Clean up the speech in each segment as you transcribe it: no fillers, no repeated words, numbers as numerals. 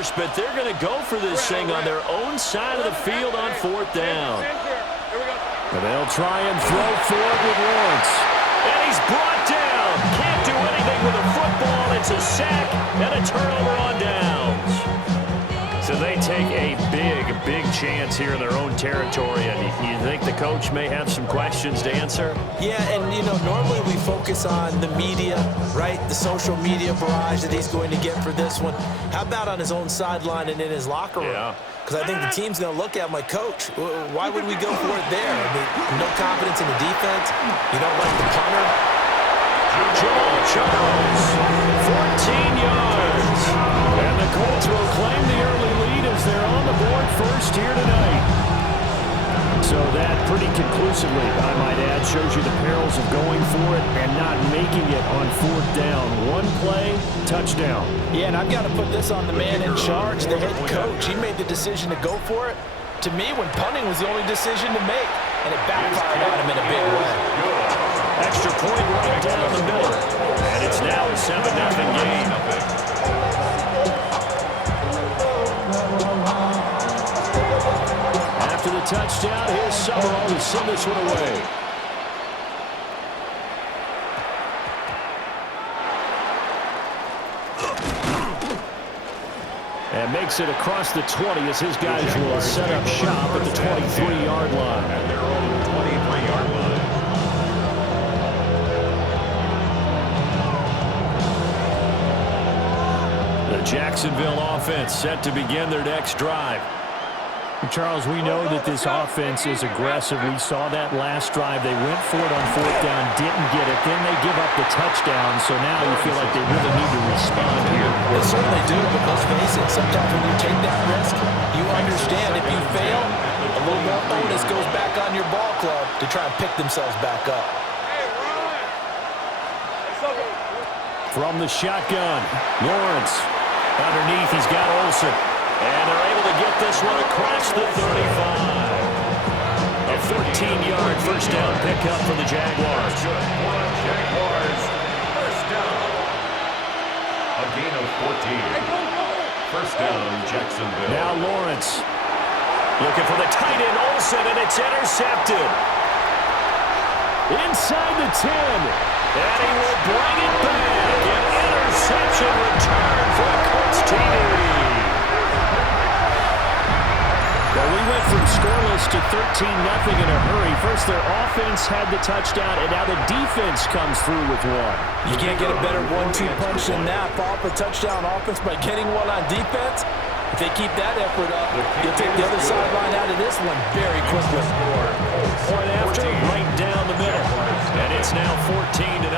first, but they're going to go for this thing on their own side of the field on 4th down. And they'll try and throw for it with Lawrence. And he's brought down. Can't do anything with a football. It's a sack and a turnover on downs. So they take a big chance here in their own territory. And you think the coach may have some questions to answer? Yeah, and, you know, normally we focus on the media, right? The social media barrage that he's going to get for this one. How about on his own sideline and in his locker room? Yeah. Because I think the team's going to look at him like, Coach, why would we go for it there? I mean, no confidence in the defense. You don't like the punter. Jamal Charles, 14 yards. And the Colts will claim the early lead as they're on the board first here tonight. So that pretty conclusively, I might add, shows you the perils of going for it and not making it on 4th down. One play, touchdown. Yeah, and I've got to put this on the man in charge, the head coach. He made the decision to go for it. To me, when punting was the only decision to make, and it backfired on him in a big way. Extra point right down the middle. And it's now a 7-0 game. After the touchdown, here's Summerall to send this one away. And makes it across the 20 as his guys will set up shop at the 23-yard line. At their own 23-yard line. The Jacksonville offense set to begin their next drive. Charles, we know that this offense is aggressive. We saw that last drive. They went for it on 4th down, didn't get it. Then they give up the touchdown. So now you feel like they really need to respond here. They certainly do, but let's face it, sometimes when you take that risk, you understand if you fail, a little more onus goes back on your ball club to try and pick themselves back up. From the shotgun, Lawrence. Underneath, he's got Olsen. And they're able to get this one across the 35. A 14-yard first down pickup for the Jaguars. Jaguars, first down. A gain of 14. First down, Jacksonville. Now Lawrence looking for the tight end, Olsen, and it's intercepted. Inside the 10. And he will bring it back. An interception return for the Colts TD. Well, we went from scoreless to 13-0 in a hurry. First, their offense had the touchdown, and now the defense comes through with one. You can't get a better 1-2 punch than that. Follow up a touchdown offense by getting one on defense. If they keep that effort up, you'll take the other sideline out of this one very quickly. Point after, right down the middle. And it's now 14-0.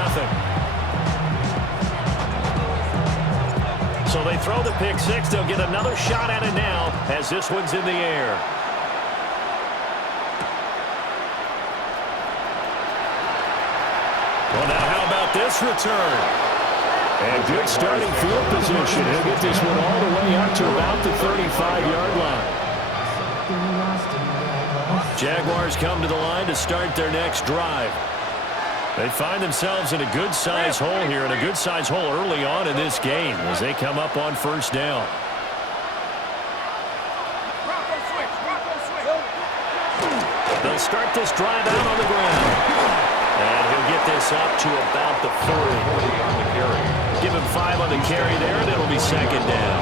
So they throw the pick six. They'll get another shot at it now as this one's in the air. Well, now how about this return? And good starting field position. He'll get this one all the way up to about the 35-yard line. Jaguars come to the line to start their next drive. They find themselves in a good-sized hole here, and a good-sized hole early on in this game as they come up on first down. They'll start this drive out on the ground. And he'll get this up to about the 40 on the carry. Give him 5 on the carry there, and it'll be second down.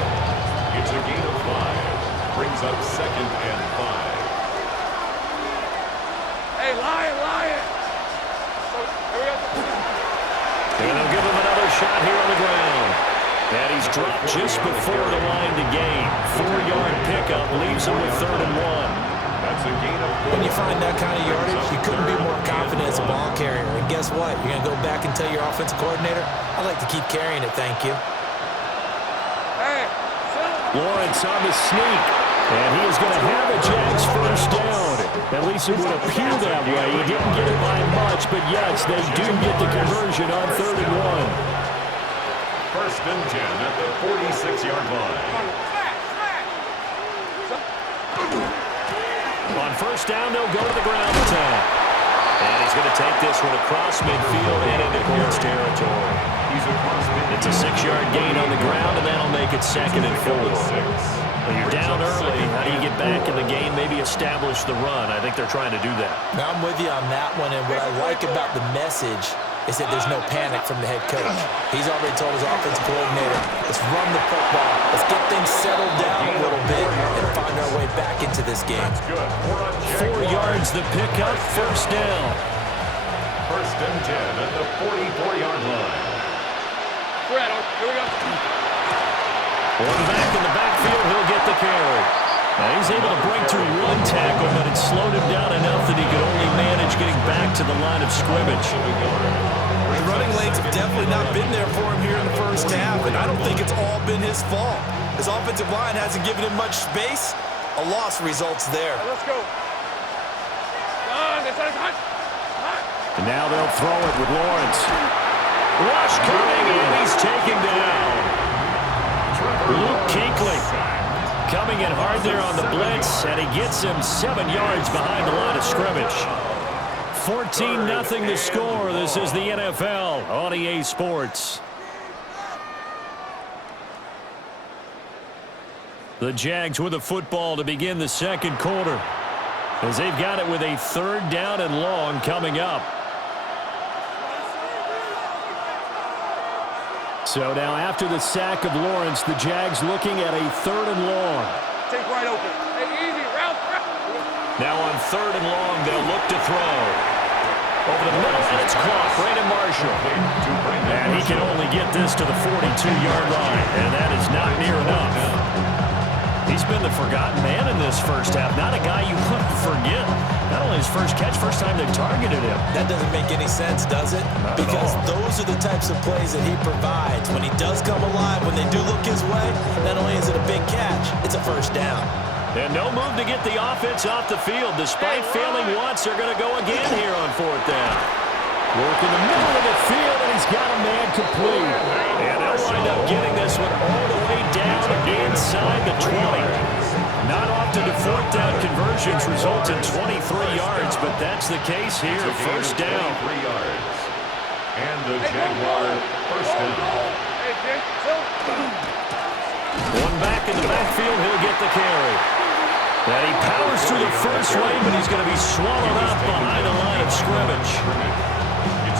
It's a gain of 5. Brings up 2nd and 5. Hey, Lion! And they'll give him another shot here on the ground. And he's dropped just before the line to gain. 4-yard pickup leaves him with 3rd and 1. That's a gain of 4. When you find that kind of yardage, you couldn't be more confident as a ball carrier. And guess what? You're going to go back and tell your offensive coordinator, I'd like to keep carrying it, thank you. Lawrence on the sneak. And he is going to have a Jags first down. At least it would appear that way. He didn't get it by much, but yes, they do get the conversion on 3rd and 1. First and 10 at the 46-yard line. On first down, they'll go to the ground attack. And he's going to take this one across midfield and into Colts territory. It's a 6-yard gain on the ground, and that'll make it 2nd and 4. Well, you're down early. How do you get back in the game, maybe establish the run? I think they're trying to do that. Now, I'm with you on that one, and what I like about the message is that there's no panic from the head coach. He's already told his offensive coordinator, let's run the football, let's get things settled down a little bit and find our way back into this game. 4 yards the pickup, 1st down. 1st and 10 at the 44-yard line. Here we go. One back in the backfield, he'll get the carry. Now he's able to break through 1 tackle, but it slowed him down enough that he could only manage getting back to the line of scrimmage. The running lanes have definitely not been there for him here in the first half, and I don't think it's all been his fault. His offensive line hasn't given him much space. A loss results there. Let's go. And now they'll throw it with Lawrence. Rush coming, and he's taken down. Luke Kuechly coming in hard there on the blitz, and he gets him 7 yards behind the line of scrimmage. 14-0 the score. This is the NFL on EA Sports. The Jags with the football to begin the 2nd quarter, as they've got it with a 3rd down and long coming up. So now after the sack of Lawrence, the Jags looking at a 3rd and long. Take right open. Hey, easy. Route. Now on 3rd and long, they'll look to throw. Over the middle, and it's caught. Brandon Marshall. And he can only get this to the 42-yard line, and that is not near enough. He's been the forgotten man in this first half. Not a guy you want to forget. Not only his first catch, first time they've targeted him. That doesn't make any sense, does it? Because those are the types of plays that he provides. When he does come alive, when they do look his way, not only is it a big catch, it's a 1st down. And no move to get the offense off the field. Despite failing once, they're going to go again here on 4th down. Work in the middle of the field, and he's got a man complete. And they'll wind up getting this one all the way down inside the 20. Not often do 4th down conversions result in 23 yards, but that's the case here. 1st down. 3 yards. And the Jaguar 1st down. One back in the backfield, he'll get the carry. And he powers through the first wave, but he's going to be swallowed up behind the line of scrimmage.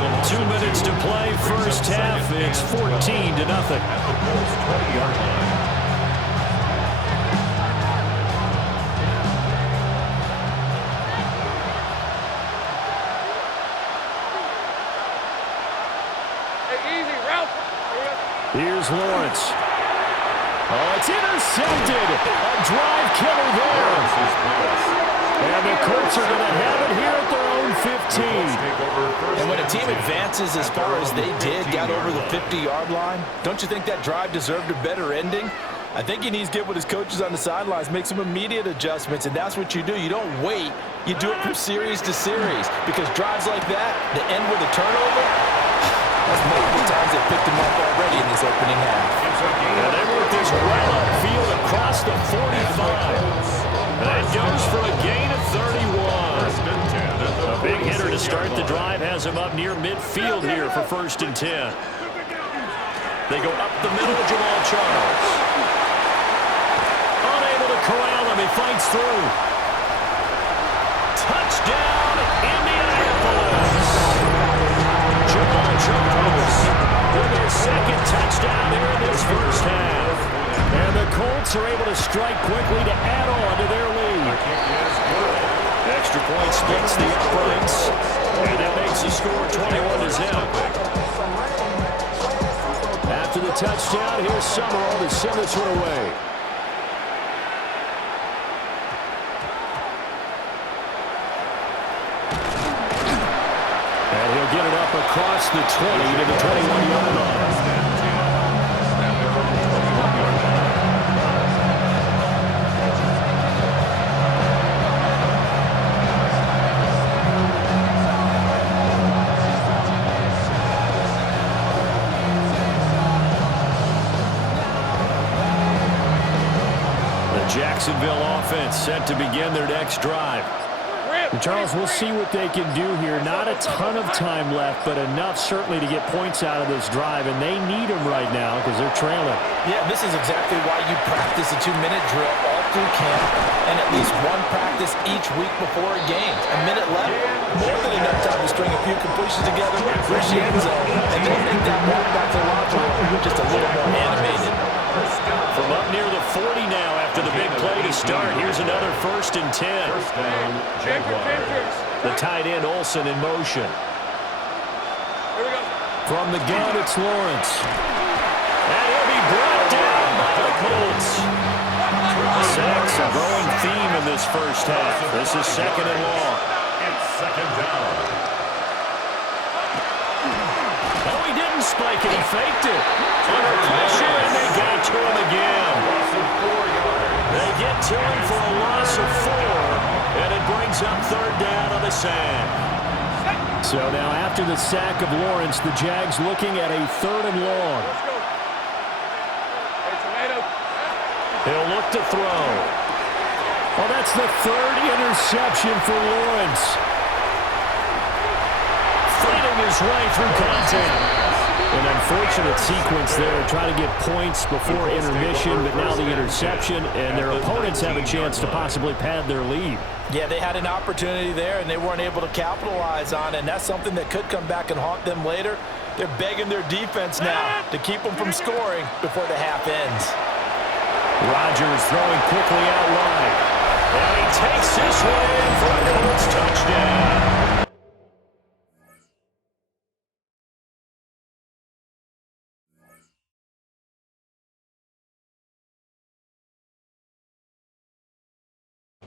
2 minutes to play, first half. It's 14-0. At the 20-yard line. Easy. Route. Here's Lawrence. Oh, it's intercepted. A drive killer there. And the Colts are going to have it here at their own 15. And when a team advances as far as they did, got over the 50-yard line, don't you think that drive deserved a better ending? I think he needs to get with his coaches on the sidelines, make some immediate adjustments, and that's what you do. You don't wait. You do it from series to series, because drives like that, that end with a turnover, that's multiple times they picked him up already in this opening half. And they work this right upfield across the 45. And that goes for a gain of 31. A big hitter to start the drive has him up near midfield here for 1st and 10. They go up the middle of Jamal Charles. Unable to corral him. He fights through. Touchdown, Indianapolis. Jamal Charles with their 2nd touchdown here in this first half. And the Colts are able to strike quickly to add on to their lead. Extra point splits the uprights, and that makes the score 21-0. After the touchdown, here's Summerall to send this one away. And he'll get it up across the 20 to the 21-yard line. The Jacksonville offense set to begin their next drive. Rip. And Charles, we'll see what they can do here. Not a ton of time left, but enough certainly to get points out of this drive, and they need them right now because they're trailing. Yeah, this is exactly why you practice a 2-minute drill all through camp and at least one practice each week before a game. A minute left, more than enough time to string a few completions together, reach the end zone, and then make that walk back to the locker room just a little more animated. From up near the 40 now after the big play to start. Here's another 1st and 10. First down, Jaguars. The tight end Olsen in motion. Here we go. From the gun, it's Lawrence. And he'll be brought down by the Colts. Sacks a growing theme in this first half. This is 2nd and long. It's 2nd down. Oh, he didn't spike it. He faked it. Under pressure, and they got to him again. Loss of 4 yards. They get to him for a loss of 4, and it brings up 3rd down on the sack. So now after the sack of Lawrence, the Jags looking at a 3rd and long. Let's go. Hey, tomato. He'll look to throw. Well, that's the 3rd interception for Lawrence. Fighting his way through contact. An unfortunate sequence there. Try to get points before intermission, but now the interception, and their opponents have a chance to possibly pad their lead. Yeah, they had an opportunity there, and they weren't able to capitalize on it, and that's something that could come back and haunt them later. They're begging their defense now to keep them from scoring before the half ends. Rodgers throwing quickly out wide. And he takes this one in for a Colts touchdown.